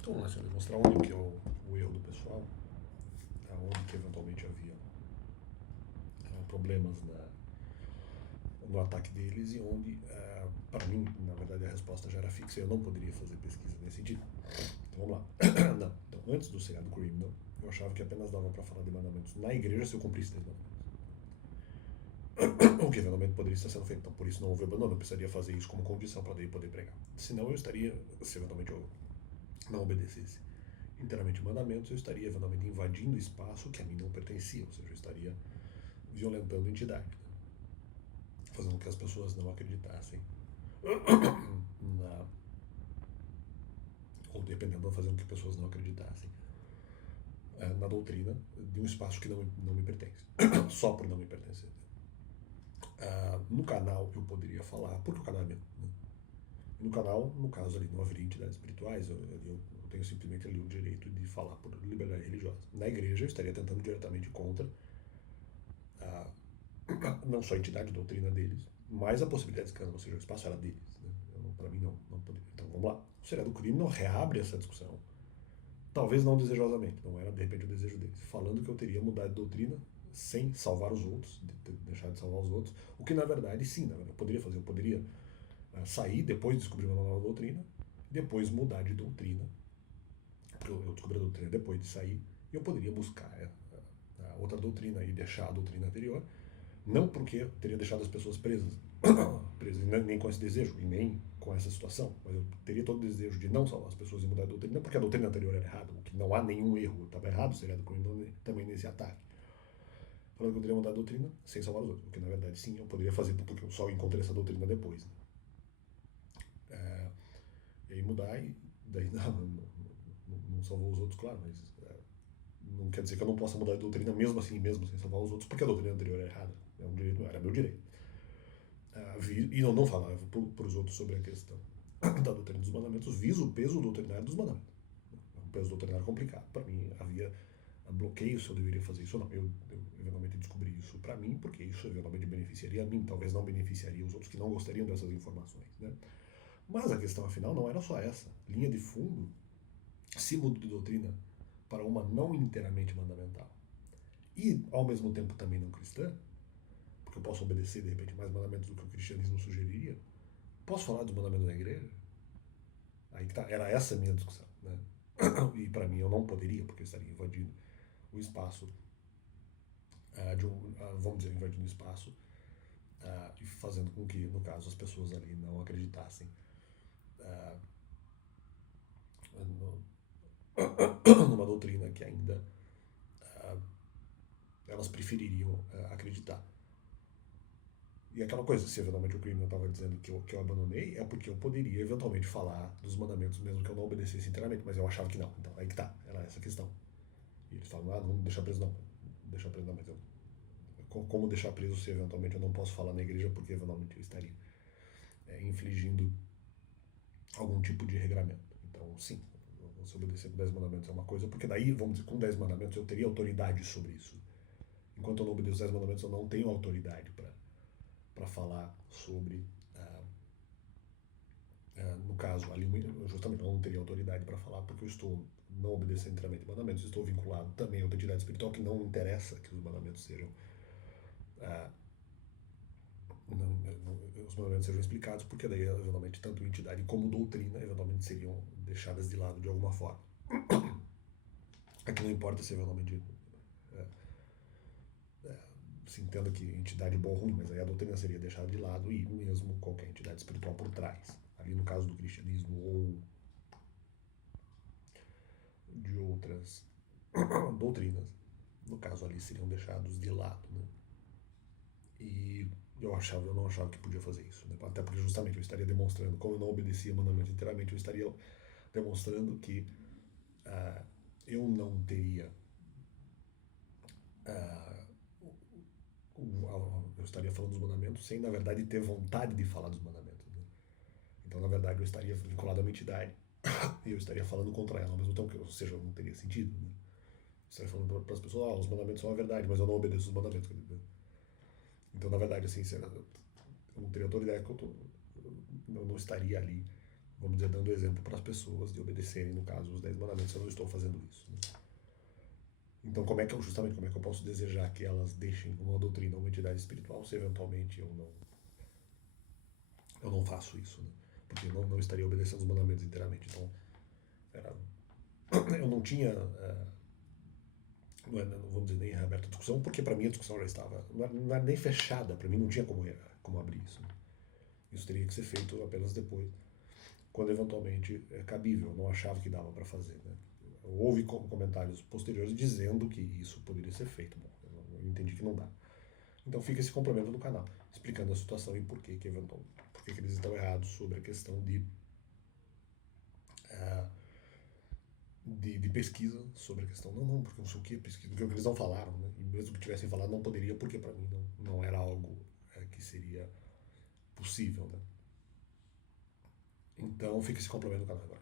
Então, vamos lá, demonstrar onde que é o erro do pessoal, onde que eventualmente havia problemas no ataque deles e onde, para mim, na verdade, a resposta já era fixa. Eu não poderia fazer pesquisa nesse sentido. Então, vamos lá. Não. Então, antes do seriado Criminal, eu achava que apenas dava para falar de mandamentos na igreja se eu cumprisse 10 mandamentos. O que eventualmente poderia estar sendo feito. Então, por isso não houve abandono. Eu precisaria fazer isso como condição para daí poder pregar. Senão, eu estaria, se eventualmente eu não obedecesse inteiramente mandamentos, eu estaria eventualmente invadindo espaço que a mim não pertencia, ou seja, eu estaria violentando a entidade, né? Fazendo com que as pessoas não acreditassem na, ou dependendo, fazendo com que as pessoas não acreditassem na doutrina de um espaço que não me pertence, só por não me pertencer. No canal eu poderia falar, porque o canal é meu, né? No canal, no caso ali, não haveria entidades espirituais, eu tenho simplesmente ali o direito de falar por liberdade religiosa. Na igreja eu estaria tentando diretamente contra não só a entidade, a doutrina deles, mas a possibilidade de escândalo, ou seja, o espaço era deles, né? Para mim não poderia. Então vamos lá. O seriado crime não reabre essa discussão, talvez não desejosamente, não era de repente o desejo deles, falando que eu teria mudado de doutrina sem salvar os outros, deixar de salvar os outros, o que na verdade sim, na verdade, eu poderia fazer, eu poderia sair depois de descobrir uma nova doutrina, depois mudar de doutrina, porque eu descobri a doutrina depois de sair, e eu poderia buscar a outra doutrina e deixar a doutrina anterior, não porque eu teria deixado as pessoas presas, presas nem com esse desejo e nem com essa situação, mas eu teria todo o desejo de não salvar as pessoas e mudar a doutrina, porque a doutrina anterior era errada, o que não há nenhum erro, estava errado, seria também nesse ataque. Falando que eu teria mudado a doutrina sem salvar os outros, o que na verdade sim, eu poderia fazer, porque eu só encontrei essa doutrina depois. Né? E aí mudar e daí não salvou os outros, claro, mas não quer dizer que eu não possa mudar de doutrina mesmo assim, mesmo sem salvar os outros, porque a doutrina anterior era errada. É um direito, era meu direito. E eu não falava para os outros sobre a questão da doutrina dos mandamentos, viso o peso doutrinário dos mandamentos. Um peso doutrinário complicado. Para mim, havia bloqueio se eu deveria fazer isso ou não. Eu eventualmente descobri isso para mim, porque isso eventualmente beneficiaria a mim, talvez não beneficiaria os outros que não gostariam dessas informações. Né? Mas a questão, afinal, não era só essa. Linha de fundo, se mudo de doutrina para uma não inteiramente mandamental e, ao mesmo tempo, também não cristã, porque eu posso obedecer, de repente, mais mandamentos do que o cristianismo sugeriria, posso falar dos mandamentos da igreja? Aí que tá, era essa a minha discussão. Né? E para mim eu não poderia, porque eu estaria invadindo o espaço, vamos dizer, invadindo o espaço e fazendo com que, no caso, as pessoas ali não acreditassem numa doutrina que ainda elas prefeririam acreditar. E aquela coisa, se eventualmente o crime não estava dizendo que eu abandonei, é porque eu poderia eventualmente falar dos mandamentos mesmo que eu não obedecesse inteiramente, mas eu achava que não. Então aí que tá, era essa a questão. E eles falam, não deixar preso não. Não deixar preso não, mas eu. Como deixar preso se eventualmente eu não posso falar na igreja porque eventualmente eu estaria infligindo algum tipo de regramento. Então, sim, você obedecer com 10 mandamentos é uma coisa, porque daí, vamos dizer, com 10 mandamentos eu teria autoridade sobre isso. Enquanto eu não obedeço 10 mandamentos, eu não tenho autoridade para falar sobre. No caso, ali justamente eu não teria autoridade para falar porque eu estou não obedecendo inteiramente mandamentos, estou vinculado também a outra entidade espiritual que não interessa que os mandamentos sejam os mandamentos sejam explicados, porque daí eventualmente tanto entidade como doutrina eventualmente seriam deixadas de lado de alguma forma. Aqui não importa se eventualmente se entenda que entidade boa ou ruim, mas aí a doutrina seria deixada de lado e mesmo qualquer entidade espiritual por trás. Ali no caso do cristianismo ou de outras doutrinas, no caso ali seriam deixados de lado, né? E eu não achava que podia fazer isso, né? Até porque justamente eu estaria demonstrando, como eu não obedecia mandamentos inteiramente, eu estaria demonstrando que eu não teria eu estaria falando dos mandamentos sem na verdade ter vontade de falar dos mandamentos, né? Então na verdade eu estaria vinculado a uma entidade e eu estaria falando contra ela ao mesmo tempo, ou seja, não teria sentido, né? Eu estaria falando para as pessoas, os mandamentos são a verdade, mas eu não obedeço os mandamentos. Então, na verdade, assim, eu não teria autoridade, eu não estaria ali vamos dizer, dando exemplo para as pessoas de obedecerem, no caso, os 10 mandamentos, eu não estou fazendo isso. Né? Então, justamente, como é que eu posso desejar que elas deixem uma doutrina, uma entidade espiritual, se eventualmente eu não faço isso, né? Porque eu não estaria obedecendo os mandamentos inteiramente. Então, era, eu não tinha, não vamos dizer nem aberta a discussão, porque para mim a discussão já estava, não era nem fechada, para mim não tinha como abrir isso. Né? Isso teria que ser feito apenas depois, quando eventualmente é cabível. Eu não achava que dava para fazer. Né? Houve comentários posteriores dizendo que isso poderia ser feito. Bom, eu entendi que não dá. Então fica esse complemento no canal, explicando a situação e por que eventualmente, por que eles estão errados sobre a questão de pesquisa sobre a questão. Não, porque não sei o que, pesquisa, porque eles não falaram, né? E mesmo que tivessem falado, não poderia, porque para mim não era algo que seria possível, né? Então fica esse complemento no canal agora.